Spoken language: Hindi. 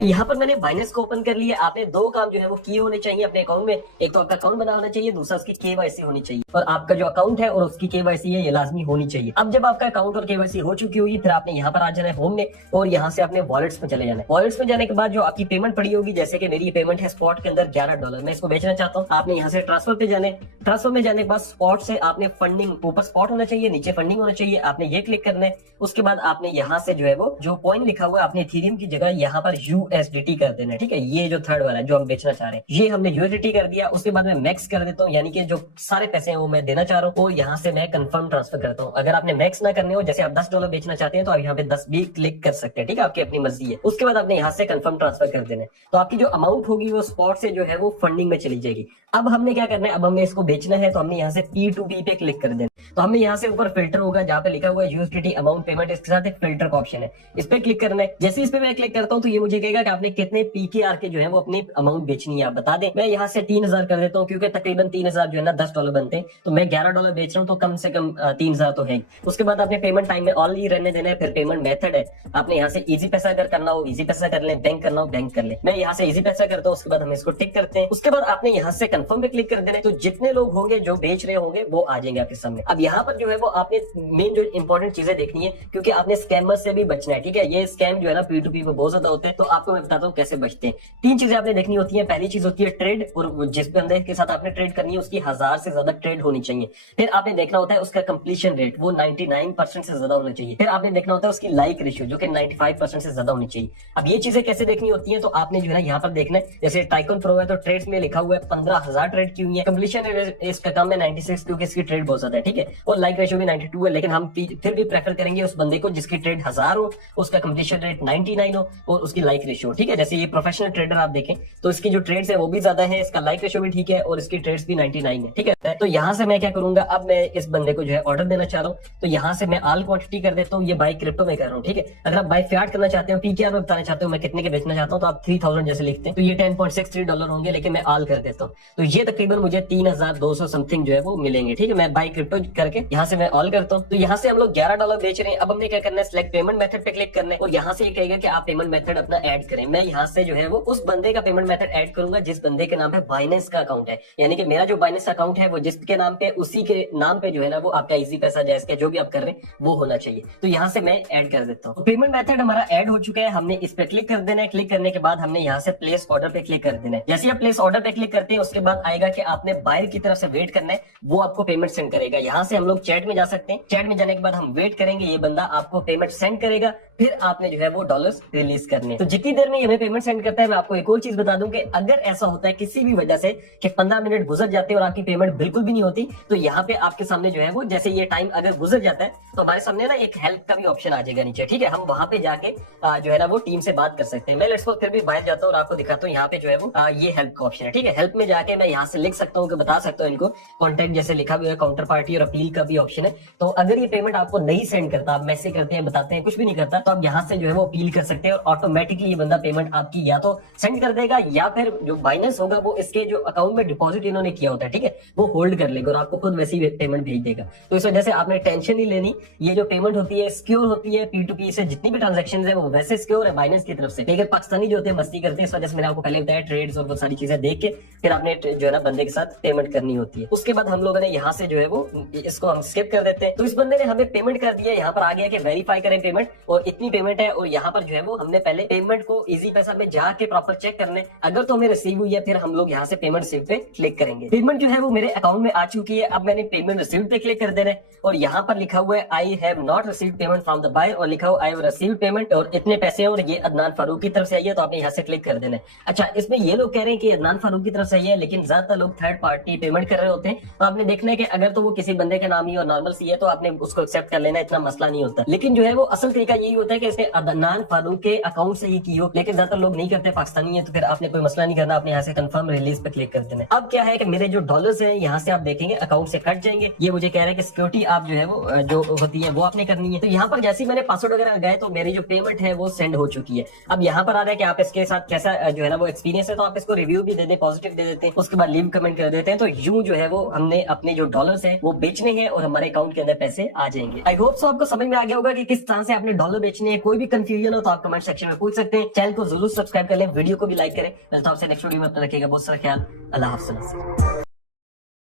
यहाँ पर मैंने बाइनेंस को ओपन कर लिया। आपने दो काम जो है वो किए होने चाहिए अपने अकाउंट में। एक तो आपका अकाउंट बना होना चाहिए, दूसरा उसकी केवाईसी होनी चाहिए। और आपका जो अकाउंट है और उसकी केवाईसी है ये लाजमी होनी चाहिए। अब जब आपका अकाउंट और केवाईसी हो चुकी होगी, फिर आपने यहाँ पर आ जाना है होम में और यहाँ से आपने वॉलेट्स में चले जाना है। वॉलेट्स में जाने के बाद जो आपकी पेमेंट पड़ी होगी, जैसे कि मेरी पेमेंट है स्पॉट के अंदर $11, मैं इसको बेचना चाहता हूँ। आपने यहाँ से ट्रांसफर पे जाने, ट्रांसफर में जाने के बाद स्पॉट से आपने फंडिंग, ऊपर स्पॉट होना चाहिए, नीचे फंडिंग होना चाहिए, आपने ये क्लिक करना है। उसके बाद आपने यहाँ से जो है वो जो पॉइंट लिखा हुआ है आपने इथेरियम की जगह यहाँ पर यूएसडीटी कर देना है। ठीक है, ये जो थर्ड वाला है जो हम बेचना चाह रहे हैं, ये हमने यूएसडीटी कर दिया। उसके बाद मैं मैक्स कर देता हूँ, यानी कि जो सारे पैसे हैं वो मैं देना चाह रहा हूँ, और यहाँ से मैं कंफर्म ट्रांसफर करता हूँ। अगर आपने मैक्स ना करने हो, जैसे आप $10 बेचना चाहते हैं, तो आप यहाँ पे 10 भी क्लिक कर सकते हैं। ठीक है, आपकी अपनी मर्जी है। उसके बाद आपने यहाँ से कंफर्म ट्रांसफर कर देना है, तो आपकी जो अमाउंट होगी वो स्पॉट से जो है वो फंडिंग में चली जाएगी। अब हमने क्या करना है, अब हमने इसको बेचना है, तो हमने यहाँ से P2P पे क्लिक कर देना। तो हमने यहाँ से ऊपर फिल्टर होगा जहाँ पे लिखा हुआ है यूएसडीटी अमाउंट पेमेंट, इसके साथ एक फिल्टर का ऑप्शन है, इस पे क्लिक करना है। जैसे इस पे मैं क्लिक करता हूँ तो ये मुझे कहेगा कि आपने कितने पीकेआर के जो है वो अपनी अमाउंट बेचनी है, आप बता दें। मैं यहाँ से 3000 कर देता हूँ, क्योंकि तकरीबन 3000 जो है ना $10 बनते हैं, तो मैं $11 बेच रहा हूँ, तो कम से कम 3000 तो है। उसके बाद आपने पेमेंट टाइम में ऑल ही रहने देना है। फिर पेमेंट मेथड है, आपने यहाँ से इजी पैसा अगर करना हो इजी पैसा कर ले, बैंक करना हो बैंक कर ले। मैं यहाँ से इजी पैसा करता हूँ, उसके बाद हम इसको टिक करते हैं। उसके बाद आपने यहाँ से कंफर्म पे क्लिक कर देना है, तो जितने लोग होंगे जो बेच रहे होंगे वो आ जाएंगे आपके सामने। अब यहाँ पर जो है वो आपने मेन जो इंपॉर्टेंट चीजें देखनी है, क्योंकि आपने स्कैमर से भी बचना है। ठीक है, ये स्कैम जो है ना P2P पे बहुत ज्यादा होते हैं, तो आपको मैं बताता हूँ कैसे बचते हैं। तीन चीजें आपने देखनी होती है। पहली चीज होती है ट्रेड, और जिस बंदे के साथ आपने ट्रेड करनी है उसकी 1000 से ज्यादा ट्रेड होनी चाहिए। फिर आपने देखना होता है उसका कंप्लीशन रेट, वो 99% से ज्यादा होना चाहिए। फिर आपने देखना होता है उसकी लाइक रेशियो, जो कि 95% से ज्यादा होनी चाहिए। अब ये चीजें कैसे देखनी होती है, तो आपने जो है यहाँ पर देखना है, जैसे टाइकन प्रो है तो ट्रेड्स में लिखा हुआ है 15000 ट्रेड की हुई है। कंप्लीशन रेट इसका कम है 96, क्योंकि इसकी ट्रेड बहुत ज्यादा है। ठीक है, और लाइक रेशियो भी 92 है, लेकिन हम फिर भी प्रेफर करेंगे उस बंदे को जिसकी ट्रेड 1000 हो, उसका कंप्लीशन रेट 99 हो और उसकी लाइक रेशियो। ठीक है, जैसे ये प्रोफेशनल ट्रेडर आप देखें तो इसकी जो ट्रेड्स है वो भी ज्यादा है, इसका लाइक रेशियो भी ठीक है और इसकी ट्रेड्स भी 99 है। ठीक है, तो यहाँ से मैं क्या करूंगा, अब मैं इस बंदे को जो है ऑर्डर देना चाह रहा हूँ, तो यहाँ से मैं ऑल क्वांटिटी कर देता हूँ। ये बाय क्रिप्टो में कर रहा हूँ। ठीक है, अगर आप बाय फियाट करना चाहते हो, पीकेआर में बताना चाहते हो मैं कितने के बेचना चाहता हूँ, तो आप 3000 जैसे लिखते हैं, तो ये $10.63 होंगे, लेकिन मैं ऑल कर देता हूँ, तो ये तकरीबन मुझे 3200 समथिंग जो है वो मिलेंगे। ठीक है, मैं बाय क्रिप्टो करके यहाँ से मैं ऑल करता हूँ, तो यहाँ से हम लोग $11 बेच रहे हैं। अब हमने क्या करना है, सिलेक्ट पेमेंट मेथड पे क्लिक करना है, और यहाँ से ये कहेगा कि आप पेमेंट मेथड अपना ऐड करें। मैं यहाँ से जो है वो उस बंदे का पेमेंट मेथड ऐड करूंगा जिस बंदे के नाम पे बाइनेंस का अकाउंट है, यानी कि मेरा जो बाइनेंस अकाउंट है वो जिसके नाम पे, उसी के नाम पे जो है ना वो आपका इजी पैसा जैसे जो भी आप कर रहे हैं वो होना चाहिए। तो यहाँ से मैं ऐड कर देता हूँ। पेमेंट मेथड हमारा ऐड हो चुका है, हमने इस पे क्लिक कर देना है। क्लिक करने के बाद हमने यहाँ से प्लेस ऑर्डर पे क्लिक कर देना है। जैसे आप प्लेस ऑर्डर पे क्लिक करते हैं, उसके बाद आएगा कि आपने बायर की तरफ से वेट करना है, वो आपको पेमेंट सेंड करेगा। यहाँ से हम लोग चैट में जा सकते हैं, चैट में जाने के बाद हम वेट करेंगे, ये बंदा आपको पेमेंट सेंड करेगा, फिर आपने जो है वो डॉलर्स रिलीज करने। तो जितनी देर में ये हमें पेमेंट सेंड करता है, मैं आपको एक और चीज बता दूं कि अगर ऐसा होता है किसी भी वजह से कि 15 मिनट गुजर जाते हैं और आपकी पेमेंट बिल्कुल भी नहीं होती, तो यहाँ पे आपके सामने जो है वो, जैसे ये टाइम अगर गुजर जाता है तो हमारे सामने ना एक हेल्प का भी ऑप्शन आ जाएगा नीचे। ठीक है, हम वहां पे जाके जो है ना वो टीम से बात कर सकते हैं। मैं लेट्स सपोज फिर भी बाहर जाता हूँ और आपको दिखाता हूँ, यहाँ पे जो है वो ये हेल्प का ऑप्शन है। ठीक है, हेल्प में जाके मैं यहाँ से लिख सकता हूँ, बता सकता हूँ इनको कॉन्टेक्ट, जैसे लिखा हुआ है काउंटर पार्टी और अपील का भी ऑप्शन है। तो अगर ये पेमेंट आपको नहीं सेंड करता, आप मैसेज करते हैं, बताते हैं, कुछ भी नहीं करता, तो आप यहाँ से जो है वो अपील कर सकते हैं और ऑटोमेटिकली ये बंदा पेमेंट आपकी या तो सेंड कर देगा, या फिर जो बाइनेंस होगा वो इसके जो अकाउंट में डिपॉजिट इन्होंने किया होता है, ठीक है, वो होल्ड कर लेगा और आपको खुद वैसी पेमेंट भेज देगा। तो इस वजह से आपने टेंशन नहीं लेनी। ये जो पेमेंट होती है सिक्योर होती है, P2P से जितनी भी ट्रांजेक्शन है वो वैसे सिक्योर है बाइनेंस की तरफ से। लेकिन पाकिस्तानी जो होते हैं मस्ती करते हैं, इस वजह से मैंने आपको पहले बताया ट्रेड्स और वो सारी चीजें देख के फिर आपने जो है ना बंदे के साथ पेमेंट करनी होती है। उसके बाद हम लोगों ने यहाँ से जो है वो इसको हम स्किप कर देते हैं। तो इस बंदे ने हमें पेमेंट कर दिया, यहाँ पर आ गया कि वेरीफाई करें पेमेंट, और इतनी पेमेंट है, और यहाँ पर जो है वो हमने पहले पेमेंट को इजी पैसा में जाके प्रॉपर चेक करने, अगर तो हमें रिसीव हुई है फिर हम लोग यहाँ से पेमेंट रिसीव पे क्लिक करेंगे। पेमेंट जो है वो मेरे अकाउंट में आ चुकी है। अब मैंने पेमेंट रिसीव पे क्लिक कर देना है, और यहाँ पर लिखा हुआ है I have not received payment from the buyer, और लिखा हुआ आई हैव रिसीव्ड पेमेंट, और इतने पैसे हैं और ये अदनान फारूक की तरफ से आई है, तो आपने यहाँ से क्लिक कर देना है। अच्छा, इसमें ये लोग कह रहे हैं कि अदनान फारूक की तरफ से आई है, लेकिन ज्यादातर लोग थर्ड पार्टी पेमेंट कर रहे होते हैं, तो आपने देखना है कि अगर तो वो किसी बंदे के नाम ही और नॉर्मल सी है तो आपने उसको एक्सेप्ट कर लेना, इतना मसला नहीं होता। लेकिन जो है वो असल तरीका यही होता है कि इसने अदनान फारूक के अकाउंट से ही की हो, लेकिन ज्यादातर लोग नहीं करते, पाकिस्तानी है, तो फिर आपने कोई मसला नहीं करना, आपने यहाँ से कंफर्म रिलीज पे क्लिक कर देना है। अब क्या है कि मेरे जो डॉलर्स हैं यहाँ से आप देखेंगे अकाउंट से कट जाएंगे। ये मुझे कह रहा है कि सिक्योरिटी आप जो है वो जो होती है वो आपने करनी है। तो यहाँ पर जैसे मैंने पासवर्ड वगैरह लगाए तो मेरी जो पेमेंट है वो सेंड हो चुकी है। अब यहाँ पर आ रहा है कि आप इसके साथ कैसा जो है ना वो एक्सपीरियंस है, तो आप इसको रिव्यू भी दे दें, पॉजिटिव दे देते हैं, उसके बाद लीव कमेंट कर देते हैं। तो यूं जो है वो हमने अपने जो डॉलर्स हैं वो बेचने हैं और हमारे अकाउंट के अंदर पैसे आ जाएंगे। आई होप सो आपको समझ में आ गया होगा कि किस तरह से आपने डॉलर बेचने हैं। कोई भी कंफ्यूजन हो तो आप कमेंट सेक्शन में पूछ सकते हैं। चैनल को जरूर सब्सक्राइब कर लें, वीडियो को भी लाइक करें। मिलता हूं आपसे नेक्स्ट वीडियो में, अपना रखिएगा बहुत सारा ख्याल। अल्लाह हाफ़िज़।